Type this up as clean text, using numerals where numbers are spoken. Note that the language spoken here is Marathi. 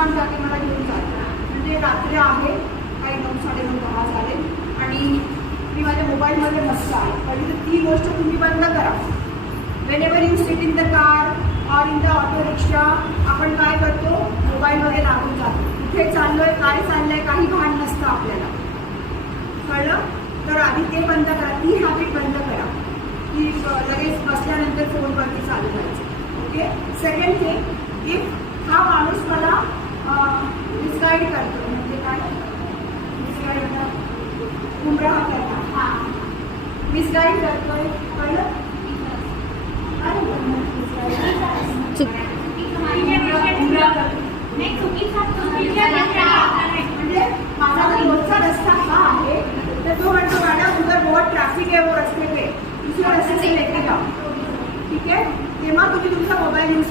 डिस्काउंट जाते मला घेऊन जाते. म्हणजे रात्री आहे काही 9, 9:30, 10 झाले आणि मी माझ्या मोबाईलमध्ये मस्त आहे. पहिली तर ती गोष्ट तुम्ही बंद करा. Whenever you sit in the car और इन द ऑटो रिक्षा आपण काय करतो, मोबाईलमध्ये लागून जातो. कुठे चाललोय, काय चाललंय, काही भान नसतं आपल्याला. कळलं? तर आधी ते बंद करा, ती हॅबिट बंद करा की लगेच बसल्यानंतर फोनवरती चालू करायचं. ओके. सेकंड थिंग, इफ हा माणूस मला मिसगाईड करतो, म्हणजे काय मिसगाईड करतात, गुमराह करतात. हां, मिसगाईड करतोय. कळलं? म्हणजे माझा जर रोजचा रस्ता हा आहे तर तो म्हणतो मॅडम उधर बहुत ट्रॅफिक आहे वो रस्ते पे, दुसऱ्या रस्ते से लेके जाओ. ठीक आहे. तेव्हा तुम्ही तुमचा मोबाईल यूज